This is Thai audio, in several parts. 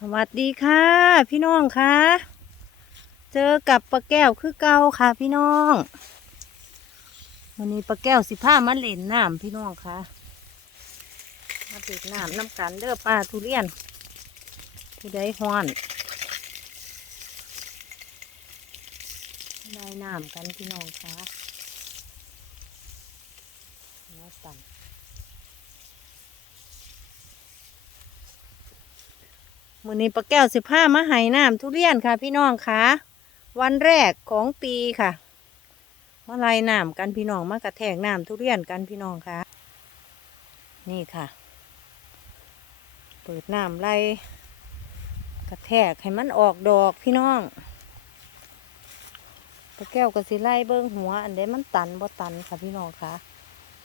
สวัสดีค่ะ พี่น้องคะเจอกับปลาแก้วคือเก่าค่ะ พี่น้องวันนี้ปลาแก้วสิผ้ามาเล่นน้ำพี่น้องคะมาติดน้ำน้ำกันเด้อปลาทุเรียนผู้ใดฮ้อนได้น้ำกันพี่น้องคะแล้วปั่น มือนี้ปลาแก้วสิบห้ามาให้น้ำทุเรียนค่ะ พี่น้องค่ะ วันแรกของปีค่ะมาไล่น้ำกันพี่น้องมากระแทกน้ำทุเรียนกันพี่น้องค่ะ นี่ค่ะ เปิดน้ำไล่กระแทกให้มันออกดอกพี่น้องปลาแก้วก็สิไล่เบิ้งหัว อันใดมันตันบ่ตันค่ะพี่น้องค่ะ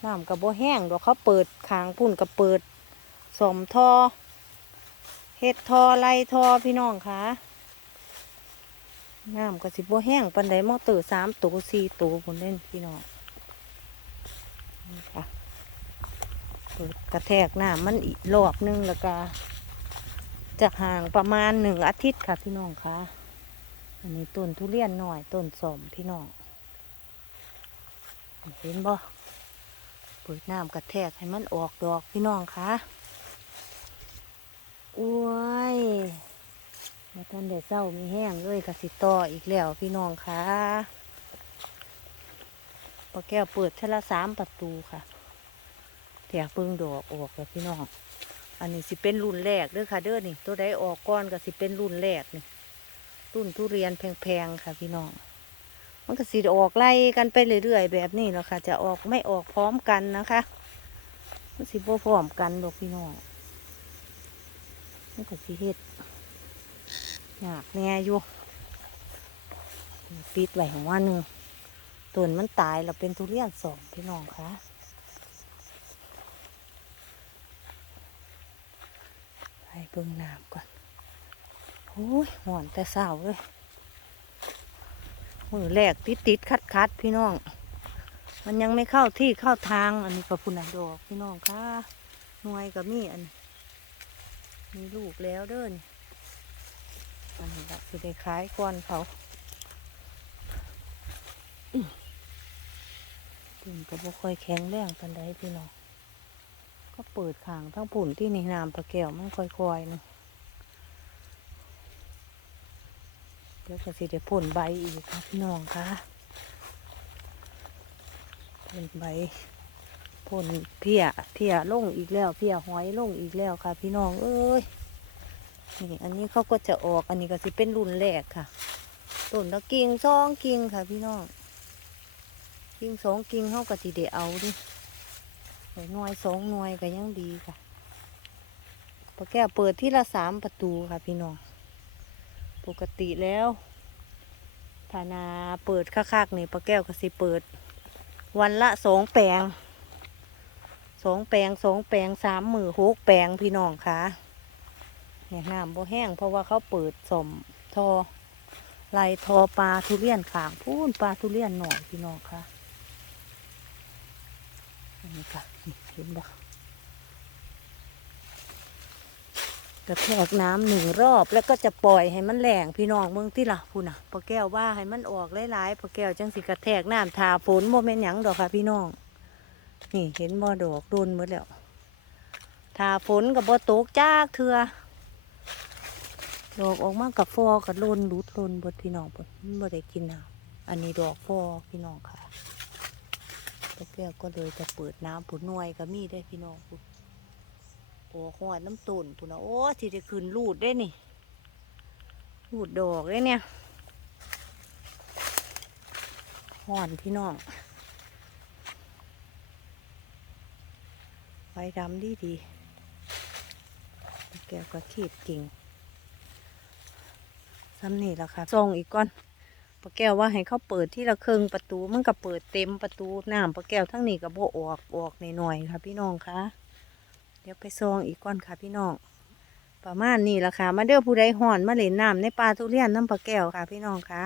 น้ำกับบ่แห้งดอกเขาเปิดคางพุ่นกับเปิดสมท่อ เฮ็ดทอไล่ทอพี่น้องคะน้ำก็สิบ่แห้งปันไดมอเตอร์สามตัวสี่ตัวผมเล่นพี่น้องนี่ค่ะเปิดกระแทกน้ำมันอีกรอบนึงแล้วก็จะห่างประมาณหนึ่งอาทิตย์ค่ะพี่น้องคะอันนี้ต้นทุเรียนหน่อยต้นสมพี่น้องเห็นบ่เปิดน้ำกระแทกให้มันออกดอกพี่น้องคะ โอ้ยมาท่านเด็ดเศร้ามีแห้งเลยกสิต่ออีกแล้วพี่น้องค่ะปลาแก้วเปิดชละสามประตูค่ะแถกเปิงดอกออกแล้วพี่น้อง อันนี้สิเป็นรุ่นแรกเด้อค่ะเด้อนี่ ตัวใดออกก้อนก็สิเป็นรุ่นแรกนี่ รุ่นทุเรียนแพงๆค่ะพี่น้อง มันก็สิออกไล่กันไปเรื่อยๆแบบนี้แล้วค่ะ จะออกไม่ออกพร้อมกันนะคะ มันสิบ่พร้อมกันดอกพี่น้อง มันก็สิเฮ็ดยากแน่อยู่ปิดไว้ของว่าหนึ่งต้นมันตายเราเป็นทุเรียนสองพี่น้องคะไปเบิ่งน้ำก่อนโอ้ยหอนแต่เศร้าเลยมือแรกติดติดคัดคัดๆพี่น้อง มันยังไม่เข้าที่เข้าทางอันนี้ก็พุ่นดอกพี่น้องค่ะหน่วยกับมีอัน มีลูกแล้วเด้อนอันนี้ละสิได้ขายก่อนเขาปุ่นก็บ่ค่อยแข็งแรงปันใดพี่น้อง ก็เปิดขางทั้งปุ่นที่ในน้ำปลาแก้วมันค่อยๆนะเดี๋ยวก็สิได้พ่นใบอีกค่ะพี่น้องค่ะพ่นใบ พ่นเพียเพียลงอีกแล้ว เพียหอยลงอีกแล้วค่ะ พี่น้องเอ้ยนี่อันนี้เขาก็จะออกอันนี้ก็สิเป็นรุ่นแรกค่ะต้นละกิ่งสองกิ่งค่ะ พี่น้องกิ่งสองกิ่งเขาก็สิเดเอาดิใส่หน่วยสองหน่วยก็ยังดีค่ะปะแก้วเปิดที่ละสามประตูค่ะ พี่น้องปกติแล้วธานาเปิดคักๆนี่ปะแก้วก็สิเปิด วันละสองแปลง สองแปลงสองแปลงสามมือหกแปลงพี่น้องค่ะเนี่ยน้ำบ่แห้งเพราะว่าเขาเปิดสมทอไล่ทอปลาทุเรียนขางพูนปลาทุเรียนหน่อยพี่น้องค่ะนนี้ค่ะเห็นบ่กระแทกน้ำหนึ่งรอบแล้วก็จะปล่อยให้มันแหลงพี่น้องเมืองที่ละพูน่ะพอแก้วว่าให้มันออกหลายๆพอแก้วจังสิกระแทกน้ำทาฝนโมเมนหยังดอกค่ะพี่น้อง นี่เห็นบ่ดอกโดนหมดแล้วถ้าฝนกับบ่ตกจากเถื่อดอกออกมากับฟอกับลนรุดลนบดพี่น้องบดมันบ่ได้กินน้ำอันนี้ดอกฟอพี่น้องค่ะตะแก้วก็เลยจะเปิดน้ำผุนหน่วยก็มีได้พี่น้องโอ้หอดน้ำตุ่นพุ่นนะโอ้ที่ได้คืนรูดได้นี่รูดดอกได้เนี่ยหอนพี่น้อง ไฟดำดีดีแก้วก็ขีดกิ่งซ้ำนี่แหละค่ะส่งอีกก่อนปลาแก้วว่าให้เขาเปิดที่ละเครึ่งประตูมันก็เปิดเต็มประตูน้ำปลาแก้วทั้งนี้ก็บ่ออกออกหน่อยๆค่ะ พี่น้องคะเดี๋ยวไปซองอีกก่อนค่ะพี่น้อง ประมาณนี้ละค่ะมาเด้อผู้ใดห่อนมาเล่นน้ำในปลาทุเรียนน้ำปลาแก้วค่ะพี่น้องคะ